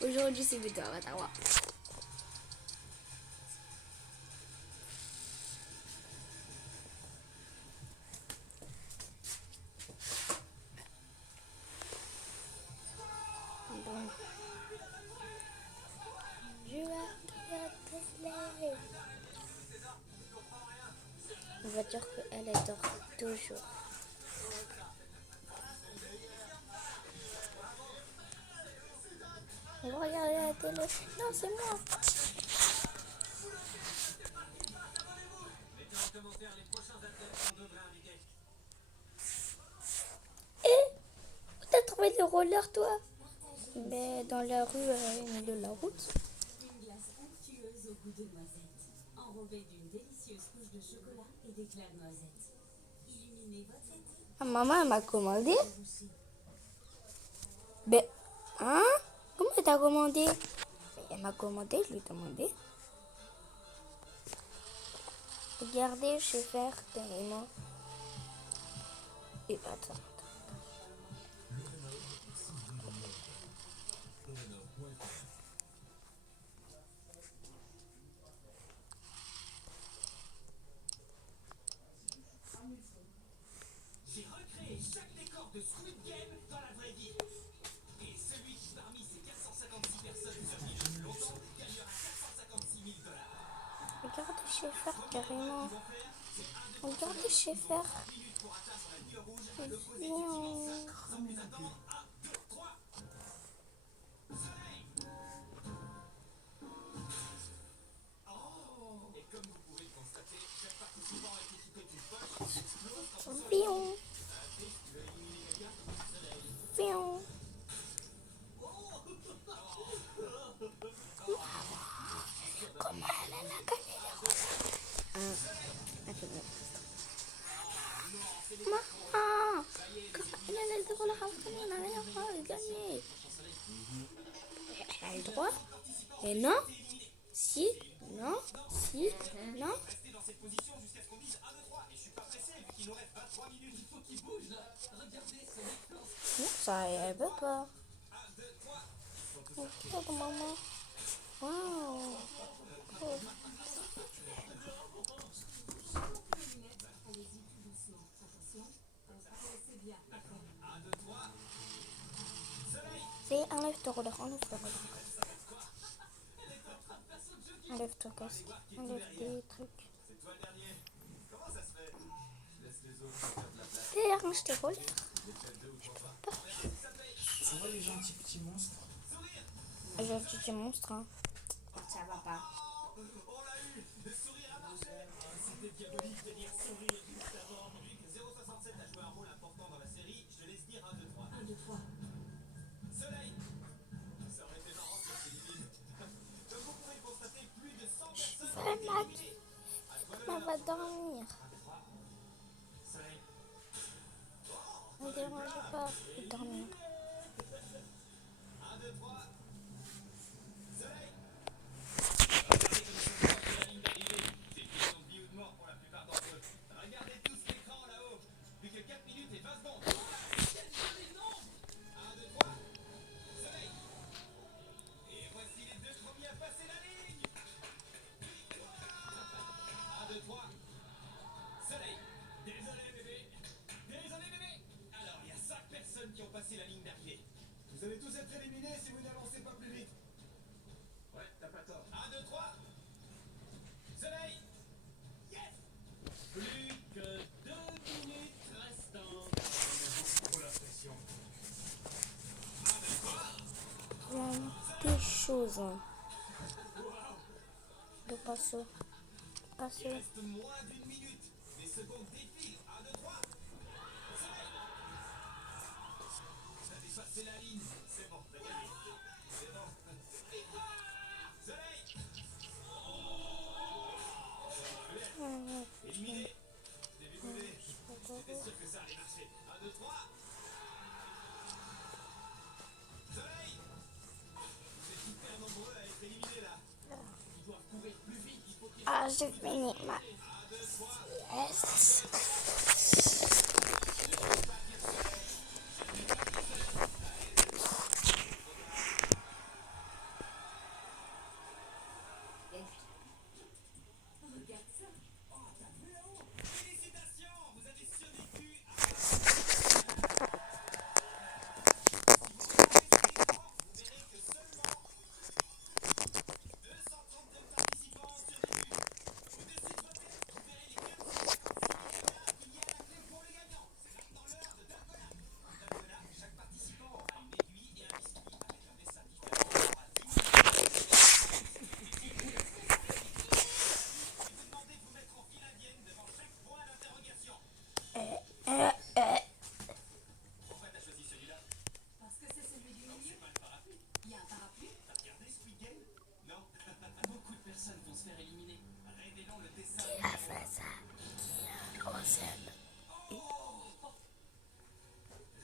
Aujourd'hui, c'est vidéo Avatar. Bon. Je vais la télé. On va dire qu'elle dort toujours. On va regarder la télé. Non, c'est moi. Et où t'as trouvé des rollers, toi? Mais dans la rue, au milieu de la route. Une glace onctueuse au goût de noisette, enrobée d'une délicieuse couche de chocolat et d'éclairs de noisette. Illuminez votre été. Ah, maman, elle m'a commandé. Ben, hein? Comment elle t'a commandé? Elle m'a commandé, je lui ai demandé. Regardez, je sais faire carrément. Et attends. J'ai recréé chaque décor de Squid Game dans la vraie vie. Et celui qui parmi ces 456 personnes survit le plus longtemps gagnera 456 000 $. Regardez, je sais faire carrément. Regardez, je sais faire. Et comme vous pouvez le constater, chaque participant est équipé d'une poche, Vion. Vion. Comment elle a gagné les rollers? Maman, comment elle a les rollers avant qu'on a rien gagné? Elle a le droit? Et non? Si? Non? Si? Non? restez dans cette position jusqu'à ce qu'on dise 1, 2, 3. Et je suis pas pressé vu qu'il nous reste 23 minutes. Il faut qu'il bouge là. Regardez son écran. Non, ça, elle veut pas. 1, 2, 3. Regarde, maman. Waouh. Oh. Allez-y tout doucement. Attention. C'est bien. 1, 2, 3. C'est enlève ton roller, enlève ton roller. Enlève ton casque, enlève tes trucs. C'est toi le dernier. Comment ça se fait? Je laisse les autres faire de la place. Et arrange tes rollers. Tu vois les gentils petits monstres? J'ai un petit monstre, hein. Ça va pas. On l'a eu. Le sourire a marché. C'était diabolique de dire sourire juste avant. Vu que 067 a joué un rôle important dans la série, je te laisse dire 1, 2, 3. 1, 2, 3. Soleil. Ça aurait été marrant si on s'est dit. Comme vous pouvez le constater, plus de 100 personnes ont été éliminées. Elle va dormir. Soleil. Ne dérange pas de dormir. 1, 2, 3. Soleil. Regardez comme ils sont proches de la ligne d'arrivée. C'est une question de vie ou de mort pour la plupart d'entre eux. Regardez tous l'écran là-haut. Plus que 4 minutes et 20 secondes. Quel joli nombre. 1, 2, 3. Soleil. Et voici les deux premiers à passer la ligne. 1, 2, 3. Soleil. Désolé bébé. Désolé bébé. Alors, il y a 5 personnes qui ont passé la ligne d'arrivée. Vous allez tous être éliminés si vous n'avancez pas plus vite. Ouais, t'as pas tort. 1, 2, 3. Soleil. Yes. Plus que 2 minutes restantes. Trop la pression. Il y a des choses. Hein. De passer. Passer. Il reste moins d'une minute. Les secondes défilent. 1, 2, 3. Soleil. T'as dépassé la ligne. C'est bon, t'as gagné. C'est bon. Soleil. Éliminé. Désolé. J'étais sûr que ça allait marcher. 1, 2, 3. Soleil. Vous êtes hyper nombreux à être éliminés là. Ils doivent courir plus vite. Il faut qu'ils Ah, j'ai fini ma sieste.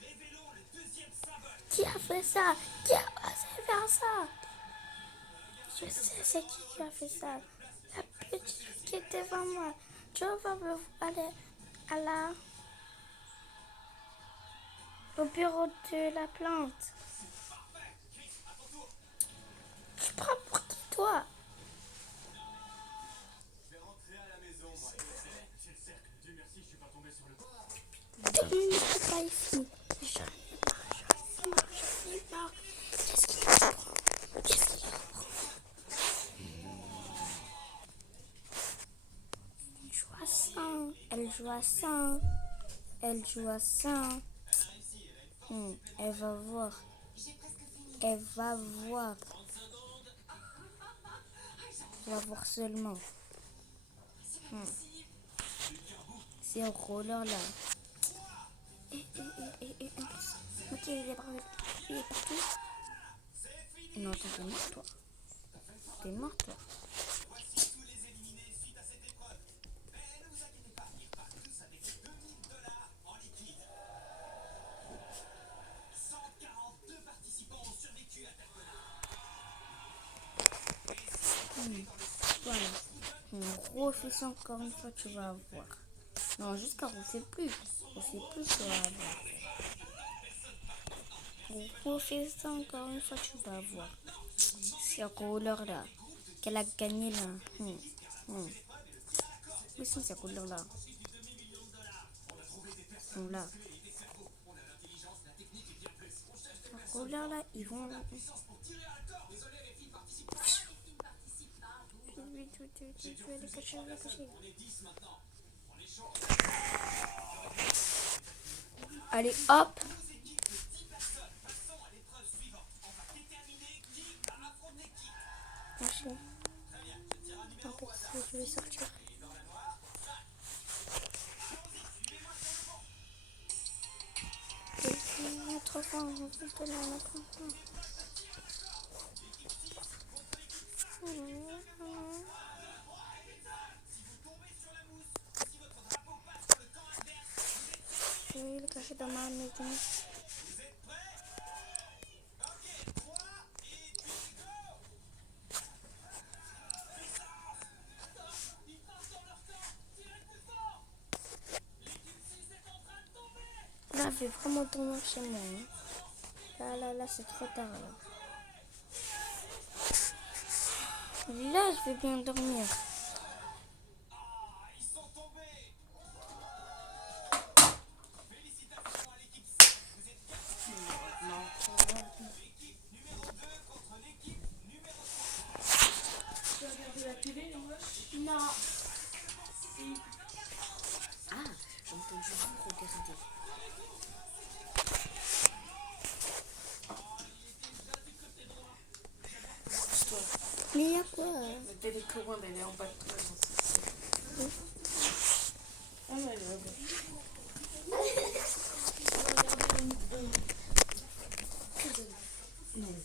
Révélons le deuxième symbole. Qui a fait ça? Qui a osé faire ça? Je sais c'est qui a fait ça. La petite fille qui est devant moi. Je vais aller à la... au bureau de la plante. Tu prends pour qui, toi? Je vais rentrer à la maison, moi. C'est le cercle. Dieu merci, je suis pas tombé sur le corps. 2 minutes pas ici. J'en ai marre. Qu'est-ce qu'il prend? Qu'est-ce qu'il prend? Elle joue à 100. Elle joue à 100. Elle joue à 100. Elle va voir. Elle va voir. Elle va voir seulement. C'est un roller là. Ok, il est parti. Il est parti. Non, t'es mort toi. T'es mort toi. Voici tous les éliminés suite à cette épreuve. Mais ne vous inquiétez pas, ils partent tous avec 2000 dollars en liquide. 142 participants ont survécu à Terre. Voilà. On refait ça encore une fois, tu vas voir. Non, jusqu'à refait plus. Refait plus, tu vas voir. On refait ça encore une fois, tu vas voir. C'est un couleur là. Qu'elle a gagné là. Oui, c'est cette couleur là. Là. La couleur là, ils vont. Je vais les cacher, je vais les cacher. Allez, hop. Lâchez. T'inquiète, je vais sortir. Il est trop fort, on va plus te la mettre encore. Je vais le cacher dans ma maison. Là, je vais vraiment tomber chez moi. Là, c'est trop tard. Là, je vais bien dormir. Ils sont tombés. Félicitations à l'équipe C. Vous êtes l'équipe numéro 2 contre l'équipe numéro 3. Tu as regardé la télé, là? Non. Ah, j'ai entendu vous regarder. Mais il y a quoi? La télécommande, elle est en bas de toi. Ah, mais elle est en bas. Non.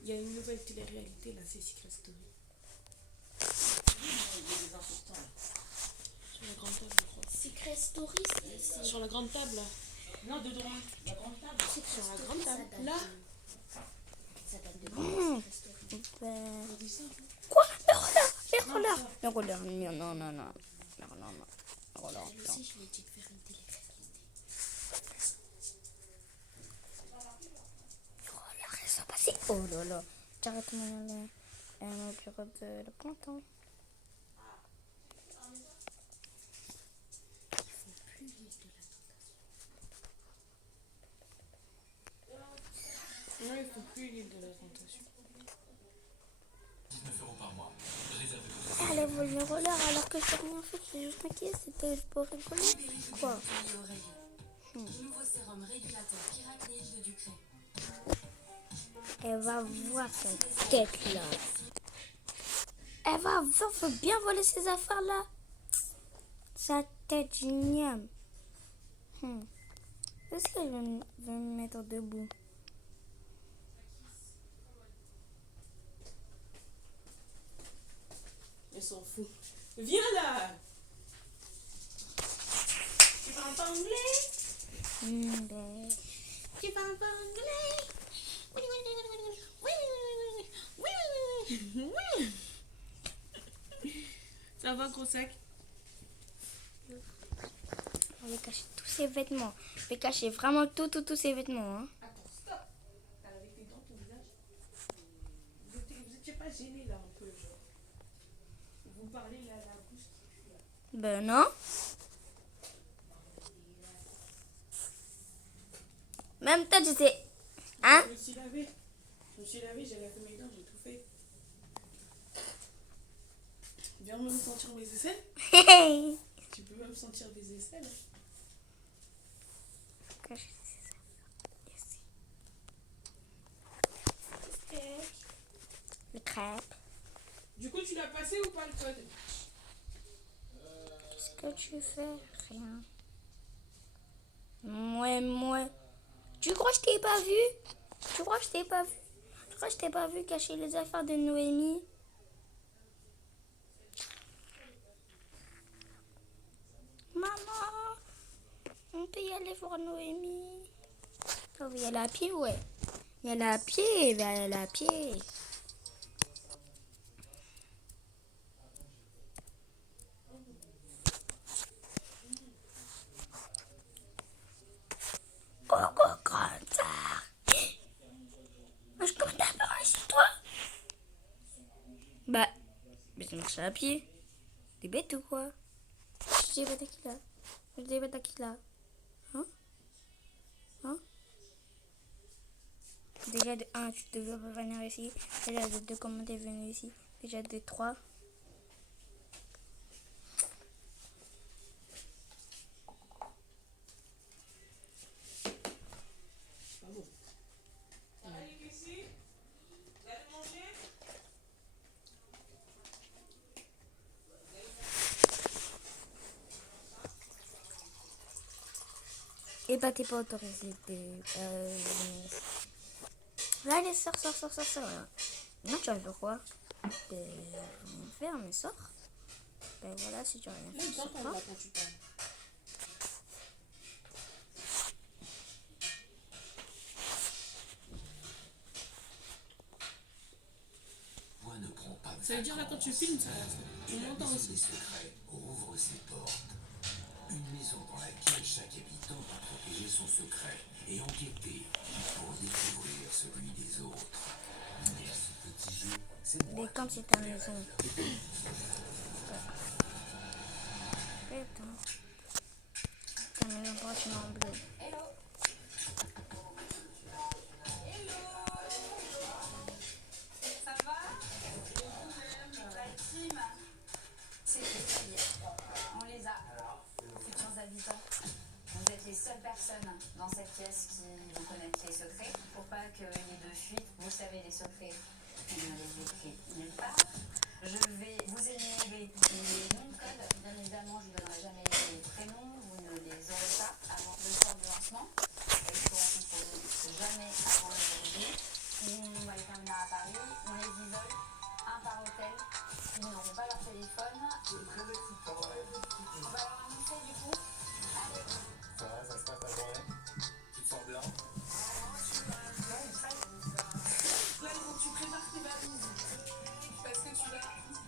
Il y a une nouvelle télé-réalité, là, c'est Secret Story. Sur la grande table, je crois. Secret Story, c'est... Sur la grande table, là. Non, de droit. La grande table. Sur la grande table. Là. Ça date de quoi? Les rollers. Les rollers. Non. Les rollers. Si, je l'ai dit de faire une télé-réalité. Les rollers, ils sont passés. Oh là là. J'arrête mon bureau de la plante. Non, il faut plus l'île de la tentation. 19 € par mois. Réservé Elle vole les rollers alors que j'ai rien fait. J'ai juste maquillé. C'était pour rigoler. Quoi? Nouveau sérum régulateur Pyracnéide de Ducré. Elle va voir cette tête là. Elle va faut bien voler ces affaires là. Sa tête géniale. Est-ce qu'elle veut me mettre debout? Elle s'en fout. Viens là! pas anglais? Ben, Tu parles pas anglais? Oui, oui, oui, oui, oui, oui, oui, oui. Ça va, gros sac? on va cacher tous ses vêtements. Je vais cacher vraiment tous ses vêtements. Hein. Attends, stop. T'as lavé tes dents, ton visage? Vous étiez pas gêné là un peu, genre. Vous me parlez là, la bouche qui pue là. Ben non. Même toi, tu sais. Hein? Je me suis lavé. J'ai lavé mes dents, j'ai tout fait. Viens même sentir mes aisselles. Tu peux même sentir des aisselles. Cacher ses ici. Le crêpe. Du coup, tu l'as passé ou pas le code? Qu'est-ce que tu fais? Rien. Moi. Tu crois que je t'ai pas vu? Tu crois que je t'ai pas vu? Tu crois que je t'ai pas vu cacher les affaires de Noémie? Maman, on peut y aller voir Noémie. Oh, oui, elle est à pied, ouais. Elle est à pied, elle est à pied. Coucou, grande sœur. Je compte d'abord chez toi. Bah, mais c'est marcher à pied. T'es bête ou quoi? Je dis pas qui là. Je dis pas qui là. Hein? Hein? Déjà de 1, tu devais revenir ici. Déjà de 2, comment t'es venu ici? Déjà de 3. Ah bon. Ça va les ici? Vous allez manger? Et bah t'es pas autorisé de... Là, allez, sors. Non, tu vas faire quoi? Ben, rien faire, mais sors. Ben voilà, si tu as rien fait, sors pas. Quand tu parles. Moi ne prends pas de Ça veut dire là quand tu filmes, ça, on la m'entend maison aussi. des secrets ouvre ses portes. Une maison dans laquelle chaque habitant va protéger son secret et enquêter pour découvrir celui des autres. Mais ce petit jeu, c'est moi. Mais comme c'est ta maison. Putain. Ta maison, pourquoi tu mets en bleu? Ça va? La team, c'est les filles. On les a, futurs habitants. Vous êtes les seules personnes dans cette pièce qui vont connaître les secrets. Pour pas qu'il y ait de fuite, vous savez les secrets. On les écrit nulle part. Je vais vous énumérer les noms de code. Bien évidemment, je ne vous donnerai jamais les prénoms. Vous ne les aurez pas avant le soir du lancement. Ils seront composés jamais avant aujourd'hui. On va les terminer à Paris. On les isole, un par hôtel. Ils n'auront pas leur téléphone. C'est très excitant. On va leur annoncer du coup. Allez. Ça se passe ta journée? Tu te sens bien? Là, il faut que tu prépares tes valises. Parce que tu vas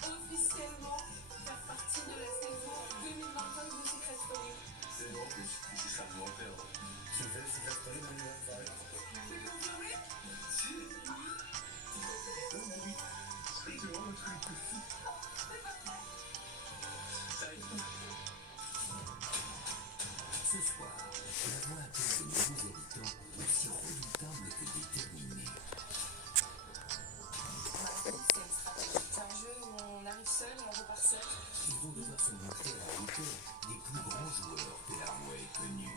officiellement faire partie de la saison 2025 de Secret Story. C'est bon, je suis charmant en faire. Tu fais le Secret Story 2025? C'est confirmé? Ce soir, la voix appelle de nouveaux habitants aussi redoutables que déterminés. C'est un jeu où on arrive seul et on repart seul. Ils vont devoir se montrer à la hauteur des plus grands joueurs que l'armée ait connus.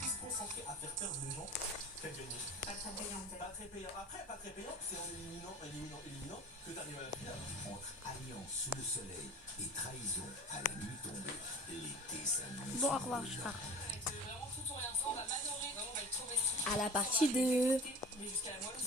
Ils se concentrent à faire perdre les gens. Très gagné. Pas très payant peut-être. Pas très payant. Après, pas très payant, c'est en éliminant que t'arrives à la finale. Entre alliance sous le soleil et trahison à la nuit tombée, l'été s'amuse. Bon, au revoir, je pars. C'est vraiment tout ou rien. Ça, on va m'adorer. Vraiment, on va être trop vestis. À la partie 2. Mais jusqu'à la moelle.